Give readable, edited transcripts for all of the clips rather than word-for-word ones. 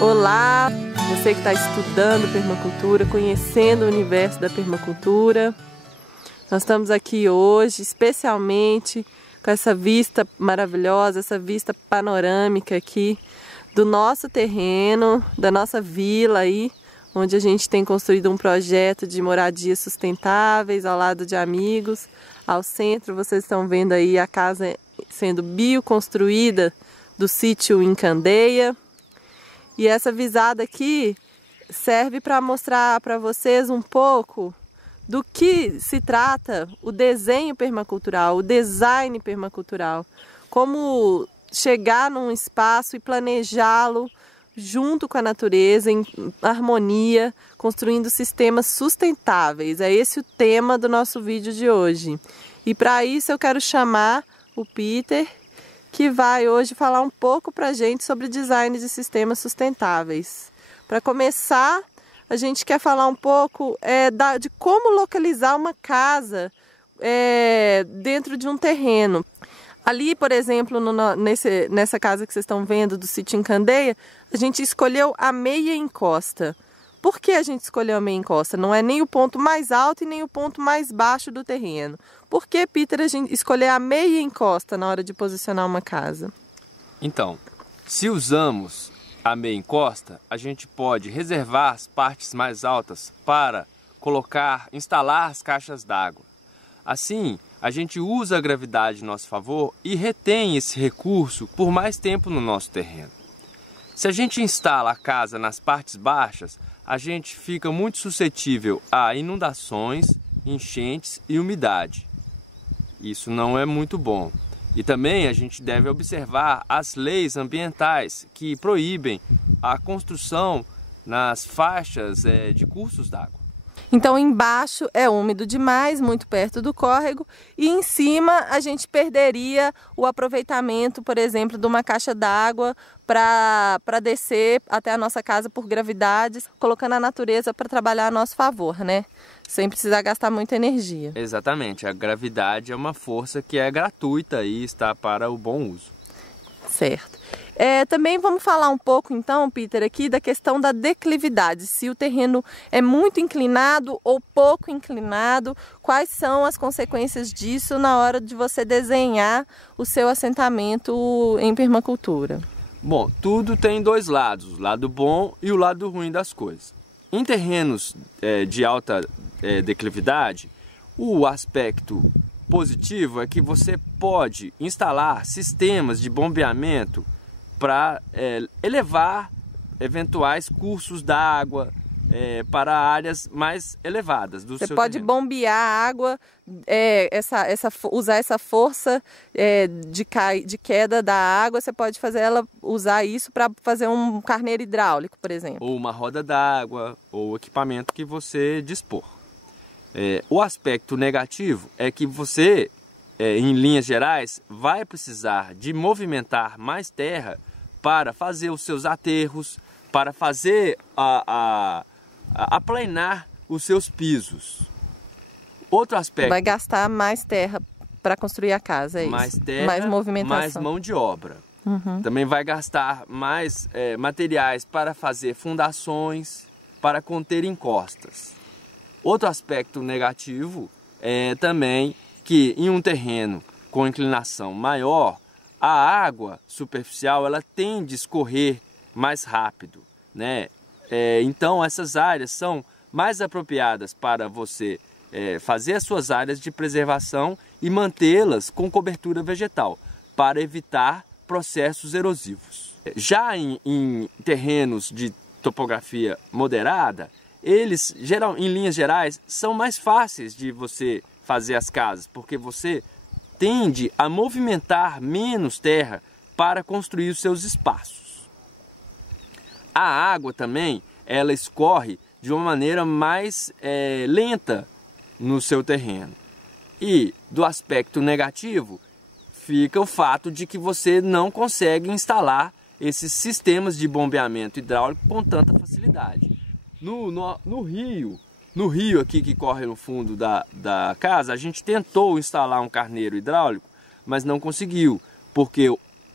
Olá, você que está estudando permacultura, conhecendo o universo da permacultura. Nós estamos aqui hoje especialmente com essa vista maravilhosa, essa vista panorâmica aqui do nosso terreno, da nossa vila aí, onde a gente tem construído um projeto de moradias sustentáveis ao lado de amigos. Ao centro vocês estão vendo aí a casa sendo bioconstruída do sítio em Candeia. E essa visada aqui serve para mostrar para vocês um pouco do que se trata o desenho permacultural, o design permacultural. Como chegar num espaço e planejá-lo junto com a natureza, em harmonia, construindo sistemas sustentáveis. É esse o tema do nosso vídeo de hoje. E para isso eu quero chamar o Peter, que vai hoje falar um pouco para a gente sobre design de sistemas sustentáveis. Para começar, a gente quer falar um pouco de como localizar uma casa dentro de um terreno. Ali, por exemplo, nessa casa que vocês estão vendo do sítio em Candeia, a gente escolheu a meia encosta. Por que a gente escolheu a meia encosta? Não é nem o ponto mais alto e nem o ponto mais baixo do terreno. Por que, Peter, a gente escolheu a meia encosta na hora de posicionar uma casa? Então, se usamos a meia encosta, a gente pode reservar as partes mais altas para instalar as caixas d'água. Assim, a gente usa a gravidade em nosso favor e retém esse recurso por mais tempo no nosso terreno. Se a gente instala a casa nas partes baixas, a gente fica muito suscetível a inundações, enchentes e umidade. Isso não é muito bom. E também a gente deve observar as leis ambientais que proíbem a construção nas faixas de cursos d'água. Então embaixo é úmido demais, muito perto do córrego, e em cima a gente perderia o aproveitamento, por exemplo, de uma caixa d'água para descer até a nossa casa por gravidades, colocando a natureza para trabalhar a nosso favor, né? Sem precisar gastar muita energia. Exatamente, a gravidade é uma força que é gratuita e está para o bom uso. Certo. Também vamos falar um pouco então, Peter, aqui da questão da declividade. Se o terreno é muito inclinado ou pouco inclinado, quais são as consequências disso na hora de você desenhar o seu assentamento em permacultura? Bom, tudo tem dois lados, o lado bom e o lado ruim das coisas. Em terrenos de alta declividade, o aspecto positivo é que você pode instalar sistemas de bombeamento para elevar eventuais cursos d'água para áreas mais elevadas do seu terreno. Você pode bombear a água, usar essa força de queda da água, você pode usar isso para fazer um carneiro hidráulico, por exemplo. Ou uma roda d'água, ou equipamento que você dispor. O aspecto negativo é que você, em linhas gerais, vai precisar de movimentar mais terra para fazer os seus aterros, para fazer aplanar os seus pisos. Outro aspecto... Vai gastar mais terra para construir a casa, é isso? Mais terra, mais movimentação. Mais mão de obra. Uhum. Também vai gastar mais materiais para fazer fundações, para conter encostas. Outro aspecto negativo é também que em um terreno com inclinação maior, a água superficial ela tende a escorrer mais rápido, né? Então essas áreas são mais apropriadas para você fazer as suas áreas de preservação e mantê-las com cobertura vegetal, para evitar processos erosivos. Já em terrenos de topografia moderada, eles, em linhas gerais, são mais fáceis de você fazer as casas, porque você tende a movimentar menos terra para construir os seus espaços. A água também, ela escorre de uma maneira mais lenta no seu terreno. E do aspecto negativo, fica o fato de que você não consegue instalar esses sistemas de bombeamento hidráulico com tanta facilidade. No rio aqui que corre no fundo da casa, a gente tentou instalar um carneiro hidráulico, mas não conseguiu, porque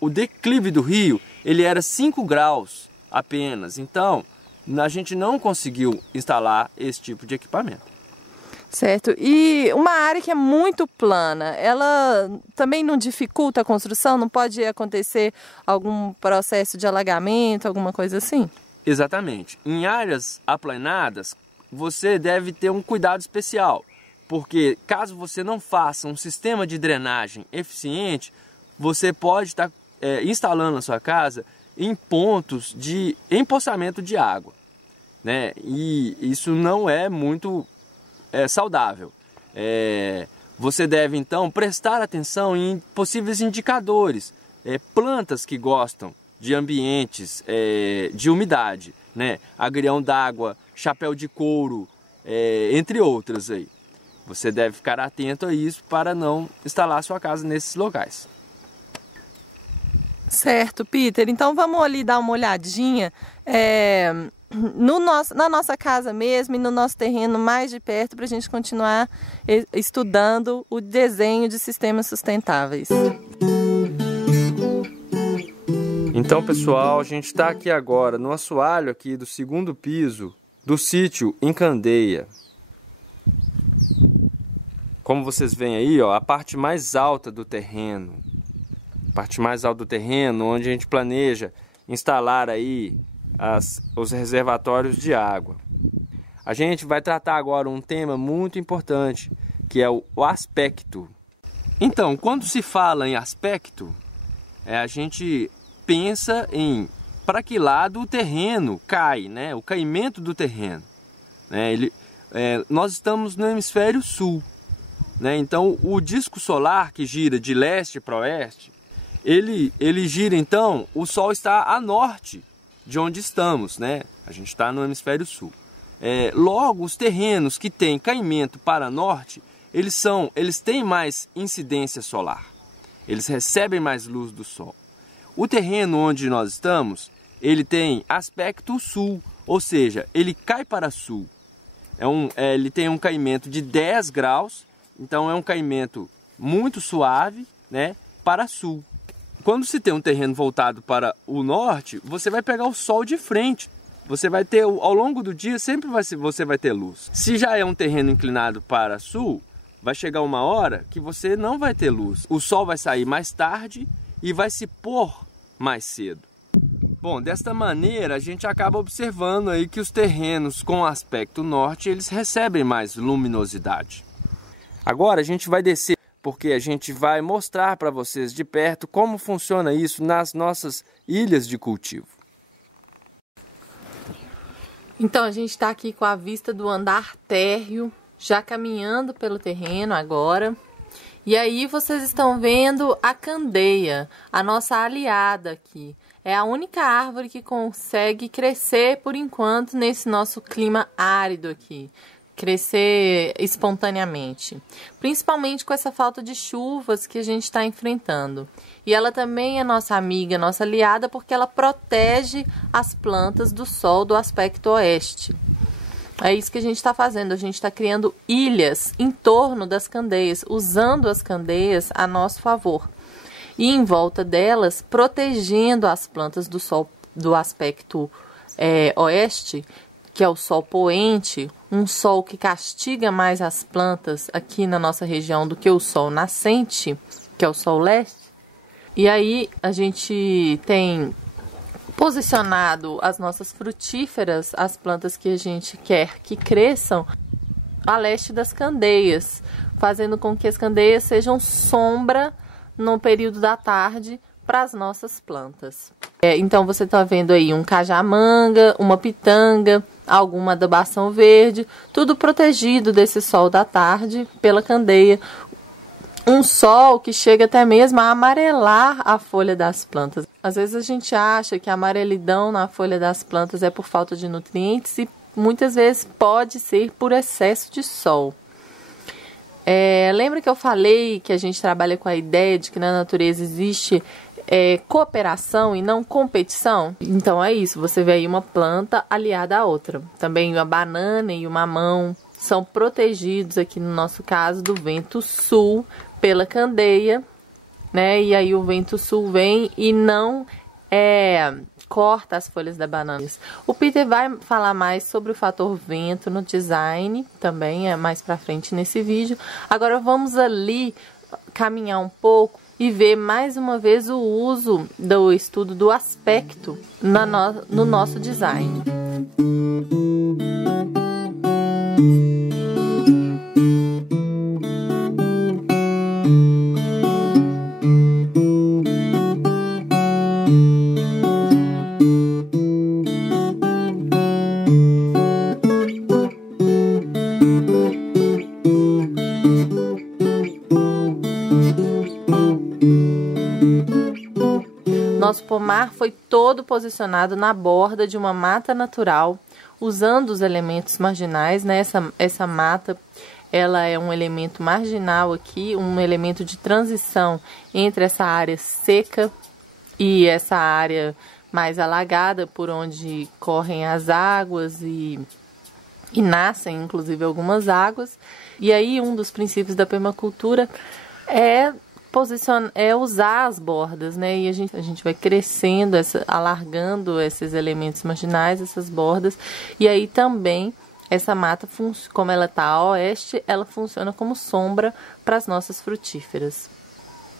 o declive do rio ele era 5 graus apenas. Então, a gente não conseguiu instalar esse tipo de equipamento. Certo. E uma área que é muito plana, ela também não dificulta a construção? Não pode acontecer algum processo de alagamento, alguma coisa assim? Exatamente. Em áreas aplanadas, você deve ter um cuidado especial, porque caso você não faça um sistema de drenagem eficiente, você pode estar instalando na sua casa em pontos de empoçamento de água, né? E isso não é muito saudável. Você deve então prestar atenção em possíveis indicadores, plantas que gostam de ambientes de umidade, né? Agrião d'água, chapéu de couro, entre outras aí. Você deve ficar atento a isso para não instalar sua casa nesses locais. Certo, Peter. Então vamos ali dar uma olhadinha na nossa casa mesmo e no nosso terreno mais de perto para a gente continuar estudando o desenho de sistemas sustentáveis. Então, pessoal, a gente está aqui agora no assoalho aqui do segundo piso do sítio em Candeia. Como vocês veem aí, ó, a parte mais alta do terreno. Parte mais alta do terreno, onde a gente planeja instalar aí os reservatórios de água. A gente vai tratar agora um tema muito importante, que é o aspecto. Então, quando se fala em aspecto, a gente pensa em para que lado o terreno cai, né? O caimento do terreno, né? Nós estamos no hemisfério sul, né? Então, o disco solar que gira de leste para oeste, ele gira, então, o Sol está a norte de onde estamos, né? A gente está no hemisfério sul. Logo, os terrenos que têm caimento para norte, eles têm mais incidência solar. Eles recebem mais luz do Sol. O terreno onde nós estamos, ele tem aspecto sul, ou seja, ele cai para sul. Ele tem um caimento de 10 graus, então é um caimento muito suave, né, para sul. Quando se tem um terreno voltado para o norte, você vai pegar o sol de frente. Você vai ter, ao longo do dia, você vai ter luz. Se já é um terreno inclinado para sul, vai chegar uma hora que você não vai ter luz. O sol vai sair mais tarde e vai se pôr mais cedo. Bom, desta maneira a gente acaba observando aí que os terrenos com aspecto norte, eles recebem mais luminosidade. Agora a gente vai descer, porque a gente vai mostrar para vocês de perto como funciona isso nas nossas ilhas de cultivo. Então a gente está aqui com a vista do andar térreo, já caminhando pelo terreno agora. E aí vocês estão vendo a candeia, a nossa aliada aqui. É a única árvore que consegue crescer por enquanto nesse nosso clima árido aqui. Crescer espontaneamente, principalmente com essa falta de chuvas que a gente está enfrentando. E ela também é nossa amiga, nossa aliada, porque ela protege as plantas do sol do aspecto oeste. É isso que a gente está fazendo, a gente está criando ilhas em torno das candeias, usando as candeias a nosso favor. E em volta delas, protegendo as plantas do sol do aspecto oeste, que é o sol poente, um sol que castiga mais as plantas aqui na nossa região do que o sol nascente, que é o sol leste. E aí a gente tem posicionado as nossas frutíferas, as plantas que a gente quer que cresçam, a leste das candeias, fazendo com que as candeias sejam sombra no período da tarde para as nossas plantas. Então você está vendo aí um cajamanga, uma pitanga, alguma adubação verde, tudo protegido desse sol da tarde pela candeia. Um sol que chega até mesmo a amarelar a folha das plantas. Às vezes a gente acha que a amarelidão na folha das plantas é por falta de nutrientes e muitas vezes pode ser por excesso de sol. Lembra que eu falei que a gente trabalha com a ideia de que na natureza existe cooperação e não competição? Então é isso, você vê aí uma planta aliada à outra. Também uma banana e o mamão são protegidos aqui no nosso caso do vento sul pela candeia, né? E aí o vento sul vem e não corta as folhas da banana. O Peter vai falar mais sobre o fator vento no design, também mais pra frente nesse vídeo. Agora vamos ali caminhar um pouco e ver mais uma vez o uso do estudo do aspecto no nosso design. Nosso pomar foi todo posicionado na borda de uma mata natural, usando os elementos marginais, né? Essa mata, ela é um elemento marginal aqui, um elemento de transição entre essa área seca e essa área mais alagada, por onde correm as águas e nascem, inclusive, algumas águas. E aí, um dos princípios da permacultura é usar as bordas, né? E a gente vai crescendo, alargando esses elementos marginais, essas bordas. E aí também essa mata, como ela está a oeste, ela funciona como sombra para as nossas frutíferas.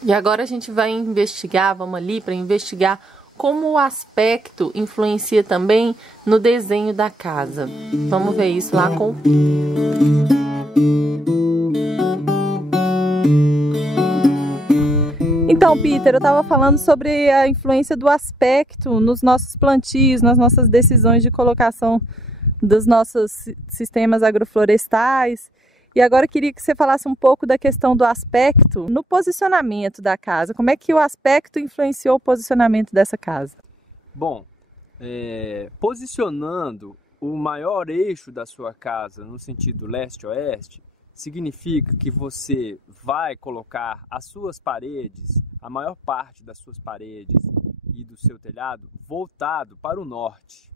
E agora a gente vai investigar, vamos ali para investigar como o aspecto influencia também no desenho da casa. Vamos ver isso lá com o Peter. Então, Peter, eu estava falando sobre a influência do aspecto nos nossos plantios, nas nossas decisões de colocação dos nossos sistemas agroflorestais. E agora eu queria que você falasse um pouco da questão do aspecto no posicionamento da casa. Como é que o aspecto influenciou o posicionamento dessa casa? Bom, posicionando o maior eixo da sua casa no sentido leste-oeste, significa que você vai colocar as suas paredes, a maior parte das suas paredes e do seu telhado voltado para o norte.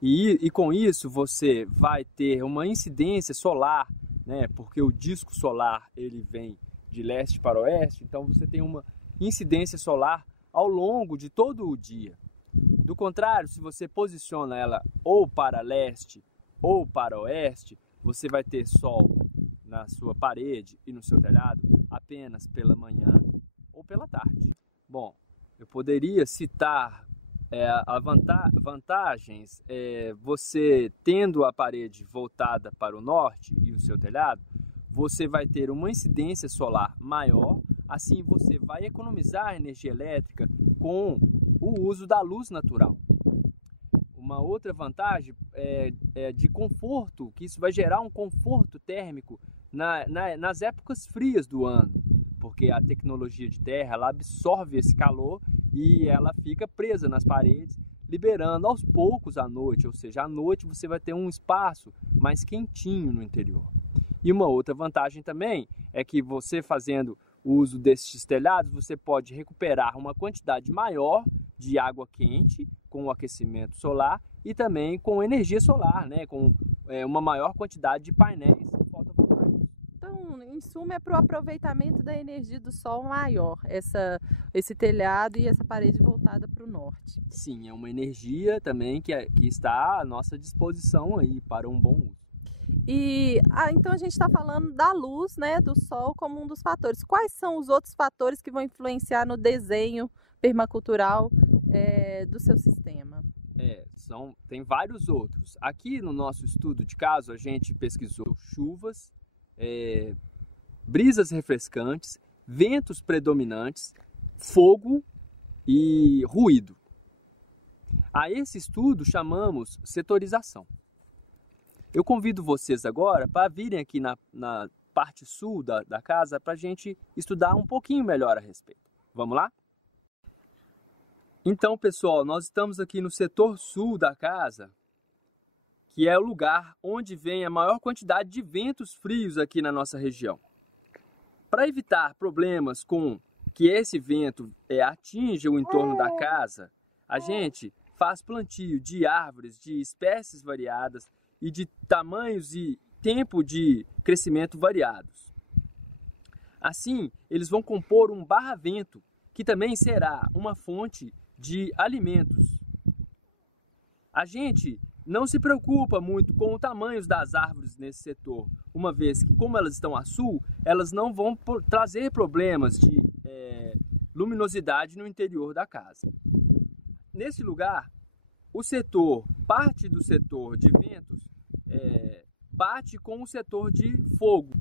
E com isso você vai ter uma incidência solar, né? Porque o disco solar ele vem de leste para oeste, então você tem uma incidência solar ao longo de todo o dia. Do contrário, se você posiciona ela ou para leste ou para oeste, você vai ter sol na sua parede e no seu telhado apenas pela manhã ou pela tarde. Bom, eu poderia citar vantagens, você tendo a parede voltada para o norte e o seu telhado, você vai ter uma incidência solar maior, assim você vai economizar energia elétrica com o uso da luz natural. Uma outra vantagem é de conforto, que isso vai gerar um conforto térmico nas épocas frias do ano, porque a tecnologia de terra ela absorve esse calor e ela fica presa nas paredes, liberando aos poucos à noite, ou seja, à noite você vai ter um espaço mais quentinho no interior. E uma outra vantagem também é que você fazendo uso desses telhados, você pode recuperar uma quantidade maior de água quente com o aquecimento solar e também com energia solar, né? Com uma maior quantidade de painéis fotovoltaicos. Então, em suma, é para o aproveitamento da energia do sol maior, esse telhado e essa parede voltada para o norte. Sim, é uma energia também que está à nossa disposição aí para um bom uso. E então a gente está falando da luz, né, do sol como um dos fatores. Quais são os outros fatores que vão influenciar no desenho permacultural do seu sistema? Tem vários outros. Aqui no nosso estudo de caso a gente pesquisou chuvas, brisas refrescantes, ventos predominantes, fogo e ruído. A esse estudo chamamos setorização. Eu convido vocês agora para virem aqui na parte sul da casa para a gente estudar um pouquinho melhor a respeito. Vamos lá? Então, pessoal, nós estamos aqui no setor sul da casa, que é o lugar onde vem a maior quantidade de ventos frios aqui na nossa região. Para evitar problemas com que esse vento atinja o entorno da casa, a gente faz plantio de árvores de espécies variadas e de tamanhos e tempo de crescimento variados. Assim, eles vão compor um barra-vento, que também será uma fonte de alimentos. A gente não se preocupa muito com o tamanho das árvores nesse setor, uma vez que, como elas estão a sul, elas não vão trazer problemas de luminosidade no interior da casa. Nesse lugar, parte do setor de ventos bate com o setor de fogo.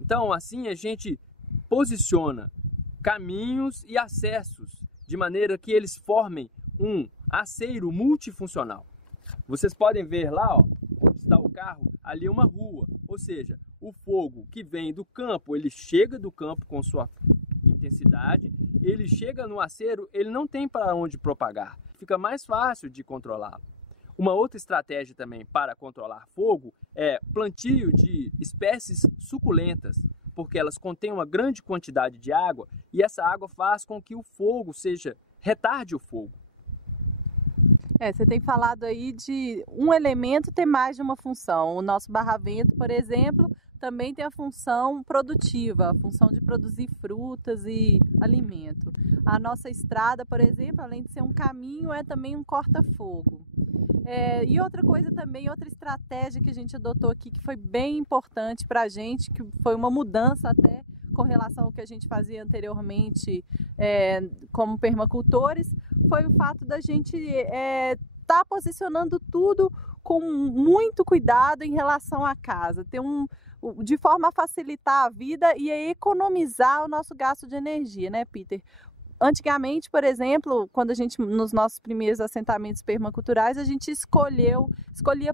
Então, assim, a gente posiciona caminhos e acessos de maneira que eles formem um aceiro multifuncional. Vocês podem ver lá, ó, onde está o carro, ali é uma rua, ou seja, o fogo que vem do campo, ele chega do campo com sua intensidade, ele chega no aceiro, ele não tem para onde propagar, fica mais fácil de controlá-lo. Uma outra estratégia também para controlar fogo é plantio de espécies suculentas, porque elas contêm uma grande quantidade de água e essa água faz com que o fogo retarde o fogo. Você tem falado aí de um elemento ter mais de uma função. O nosso barravento, por exemplo, também tem a função produtiva, a função de produzir frutas e alimento. A nossa estrada, por exemplo, além de ser um caminho, é também um corta-fogo. E outra coisa também, outra estratégia que a gente adotou aqui, que foi bem importante para a gente, que foi uma mudança até com relação ao que a gente fazia anteriormente como permacultores, foi o fato da gente estar posicionando tudo com muito cuidado em relação à casa, de forma a facilitar a vida e a economizar o nosso gasto de energia, né, Peter? Antigamente, por exemplo, nos nossos primeiros assentamentos permaculturais, a gente escolhia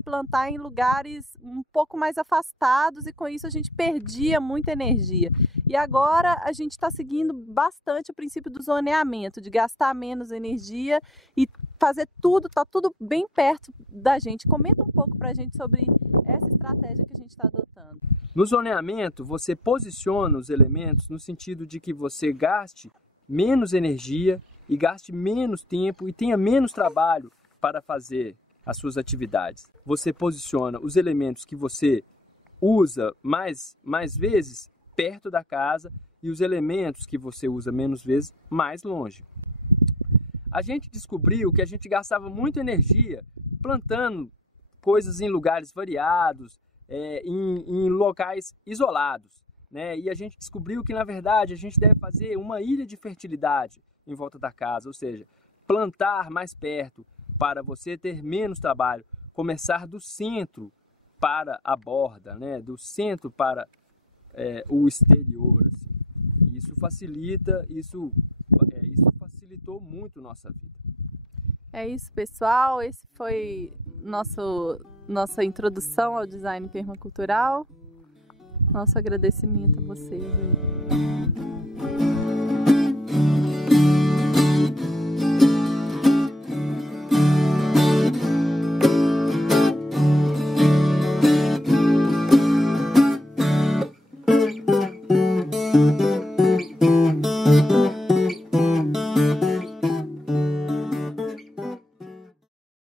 plantar em lugares um pouco mais afastados e com isso a gente perdia muita energia. E agora a gente está seguindo bastante o princípio do zoneamento, de gastar menos energia e fazer tá tudo bem perto da gente. Comenta um pouco para a gente sobre essa estratégia que a gente está adotando. No zoneamento, você posiciona os elementos no sentido de que você gaste menos energia e gaste menos tempo e tenha menos trabalho para fazer as suas atividades. Você posiciona os elementos que você usa mais vezes perto da casa e os elementos que você usa menos vezes mais longe. A gente descobriu que a gente gastava muita energia plantando coisas em lugares variados, em locais isolados. E a gente descobriu que, na verdade, a gente deve fazer uma ilha de fertilidade em volta da casa, ou seja, plantar mais perto para você ter menos trabalho, começar do centro para a borda, do centro para o exterior. Assim. Isso facilitou muito nossa vida. É isso, pessoal. Esse foi nossa introdução ao design permacultural. Nosso agradecimento a vocês aí.